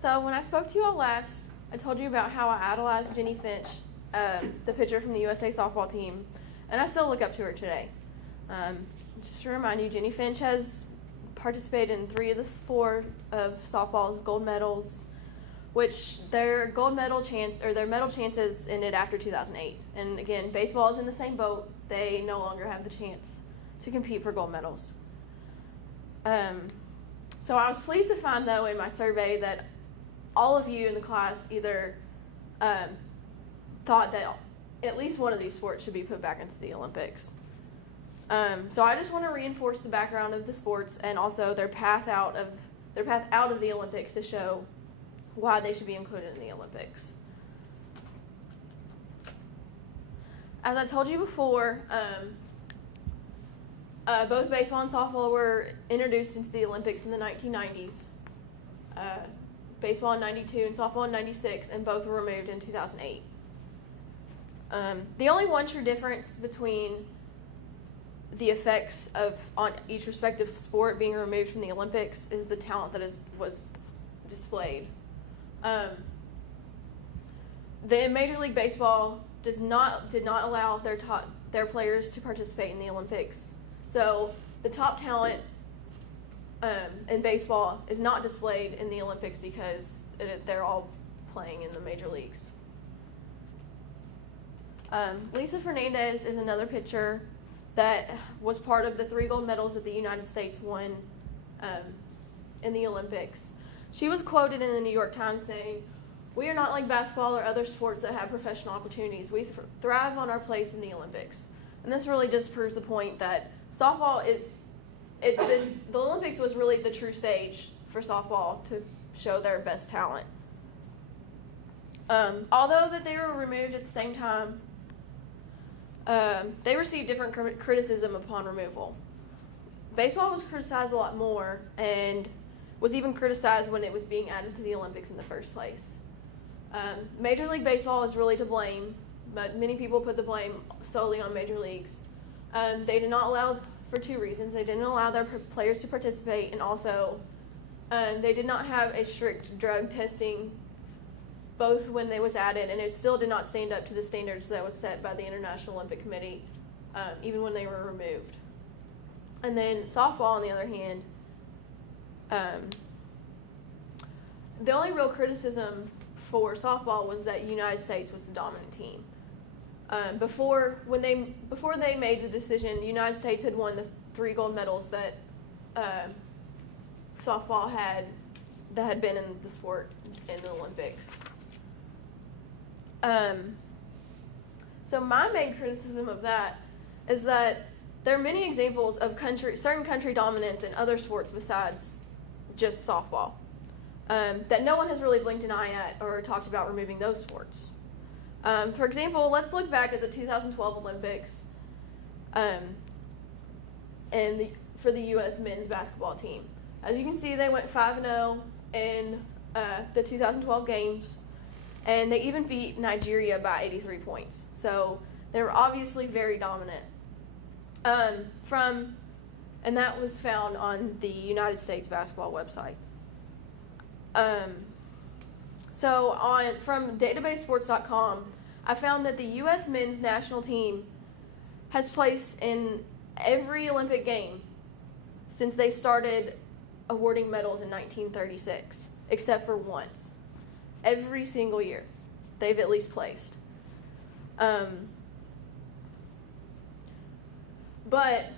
So when I spoke to you all last, I told you about how I idolized Jenny Finch, the pitcher from the USA softball team, and I still look up to her today. Just to remind you, Jenny Finch has participated in 3 of the 4 of softball's gold medals, which their medal chances ended after 2008. And again, baseball is in the same boat. They no longer have the chance to compete for gold medals. So I was pleased to find, though, in my survey that all of you in the class either thought that at least one of these sports should be put back into the Olympics. So I just want to reinforce the background of the sports and also their path out of the Olympics to show why they should be included in the Olympics. As I told you before, both baseball and softball were introduced into the Olympics in the 1990s. Baseball in 92 and softball in 96, and both were removed in 2008. The only one true difference between the effects on each respective sport being removed from the Olympics is the talent that was displayed. The Major League Baseball did not allow their players to participate in the Olympics. So the top talent in baseball is not displayed in the Olympics because they're all playing in the major leagues. Lisa Fernandez is another pitcher that was part of the 3 gold medals that the United States won in the Olympics. She was quoted in the New York Times saying, "We are not like basketball or other sports that have professional opportunities. We thrive on our place in the Olympics." And this really just proves the point that softball, the Olympics was really the true stage for softball to show their best talent. Although that they were removed at the same time, they received different criticism upon removal. Baseball was criticized a lot more and was even criticized when it was being added to the Olympics in the first place. Major League Baseball is really to blame, but many people put the blame solely on Major Leagues. They did not allow, for 2 reasons. They didn't allow their players to participate, and also they did not have a strict drug testing both when they was added, and it still did not stand up to the standards that was set by the International Olympic Committee, even when they were removed. And then softball, on the other hand, the only real criticism for softball was that the United States was the dominant team. Before they made the decision, the United States had won the 3 gold medals that softball had been in the sport in the Olympics. So my main criticism of that is that there are many examples of certain country dominance in other sports besides just softball, that no one has really blinked an eye at or talked about removing those sports. For example, let's look back at the 2012 Olympics for the U.S. men's basketball team. As you can see, they went 5-0 in the 2012 games, and they even beat Nigeria by 83 points. So they were obviously very dominant. And that was found on the United States basketball website. From databasesports.com, I found that the U.S. men's national team has placed in every Olympic game since they started awarding medals in 1936, except for once. Every single year, they've at least placed. But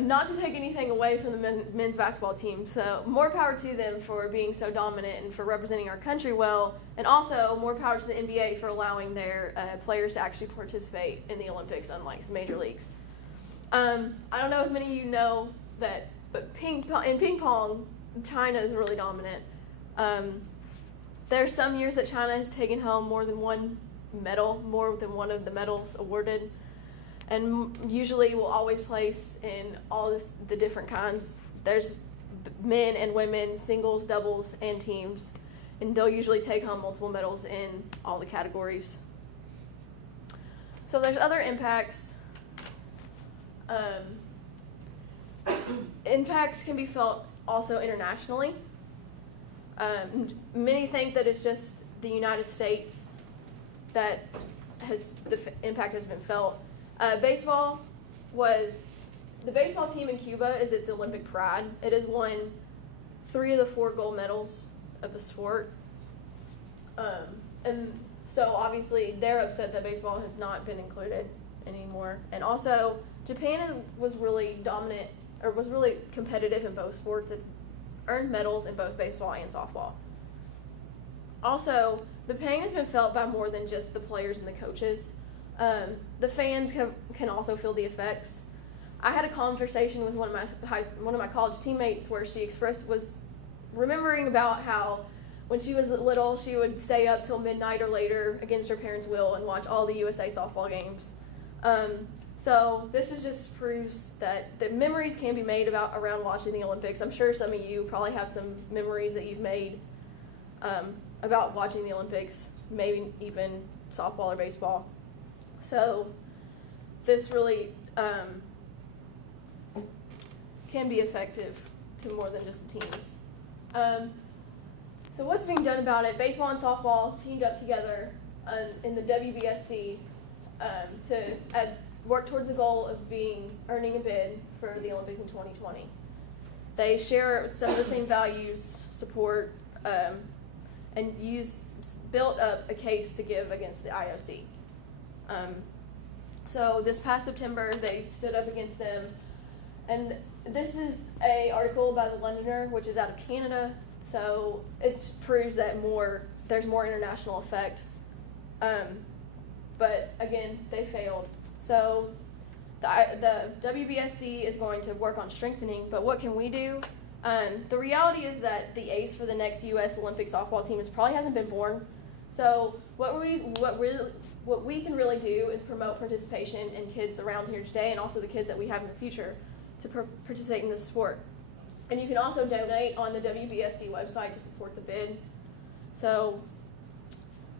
not to take anything away from the men's basketball team, so more power to them for being so dominant and for representing our country well, and also more power to the NBA for allowing their players to actually participate in the Olympics, unlike some major leagues. I don't know if many of you know that, but in ping pong, China is really dominant. There are some years that China has taken home more than one of the medals awarded, and usually will always place in all the different kinds. There's men and women, singles, doubles, and teams, and they'll usually take home multiple medals in all the categories. So there's other impacts. Impacts can be felt also internationally. Many think that it's just the United States that the impact has been felt. The baseball team in Cuba is its Olympic pride. It has won 3 of the 4 gold medals of the sport. And so obviously they're upset that baseball has not been included anymore. And also Japan was really dominant, or was really competitive in both sports. It's earned medals in both baseball and softball. Also, the pain has been felt by more than just the players and the coaches. The fans can also feel the effects. I had a conversation with one of my college teammates where she was remembering about how when she was little, she would stay up till midnight or later against her parents' will and watch all the USA softball games. So this just proves that the memories can be made around watching the Olympics. I'm sure some of you probably have some memories that you've made about watching the Olympics, maybe even softball or baseball. So this really can be effective to more than just the teams. So what's being done about it? Baseball and softball teamed up together in the WBSC to work towards the goal of earning a bid for the Olympics in 2020. They share some of the same values, support, and built up a case to give against the IOC. So this past September, they stood up against them, and this is an article by the Londoner, which is out of Canada. So it proves that there's more international effect. But again, they failed. So the WBSC is going to work on strengthening, but what can we do? The reality is that the ace for the next U.S. Olympic softball team probably hasn't been born. So what we can really do is promote participation in kids around here today, and also the kids that we have in the future to participate in this sport. And you can also donate on the WBSC website to support the bid. So,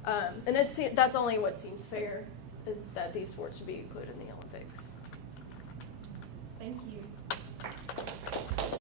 and that's only what seems fair, is that these sports should be included in the Olympics. Thank you.